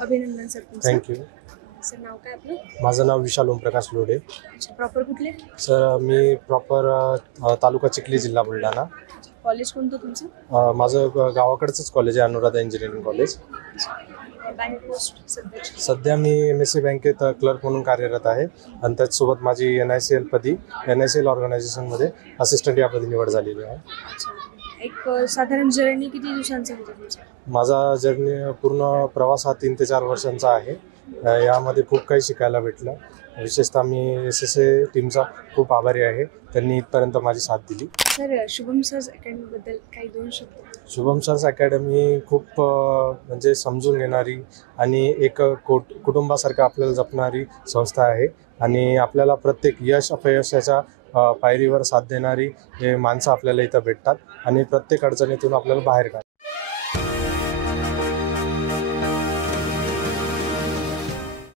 अभिनंदन सर तुमचं. Thank you. Sir नाव काय आपलं? माझं नाव विशाल ओमप्रकाश लोढे. अच्छा, प्रॉपर कुठले? सर मी प्रॉपर तालुका चिखली, जिल्हा बुलढाणा. कॉलेज कोणतं तुमचं? माझं गावाकडचंच कॉलेज आहे, Anuradha engineering college. Bank post सध्याची? सध्या मी MSC बँकेत क्लर्क म्हणून कार्यरत आहे आणि त्याचसोबत माझी NICL ऑर्गनायझेशनमध्ये असिस्टंट या पदी निवड झालेली आहे. अच्छा, एक साधारण जर्नी किती दिवसांचा होता तुमचा? माझा जर्नी पूर्ण प्रवास हा 3 ते 4 वर्षांचा आहे. यामध्ये खूप काही शिकायला भेटलं. विशेषतः मी SSA टीमचा खूप आभारी आहे, त्यांनी इथपर्यंत माझी साथ दिली. सर शुभम सर्स अकॅडमीबद्दल काही 2 शब्द? शुभम सर्स अकॅडमी खूप म्हणजे समजून घेणारी आणि एक कुटुंबासारखं आपल्याला जपणारी संस्था आहे आणि आपल्याला प्रत्येक यश अपयशाच्या पायरीवर साथ देणारी हे माणसं आपल्याला इथं भेटतात आणि प्रत्येक अडचणीतून आपल्याला बाहेर काढतात.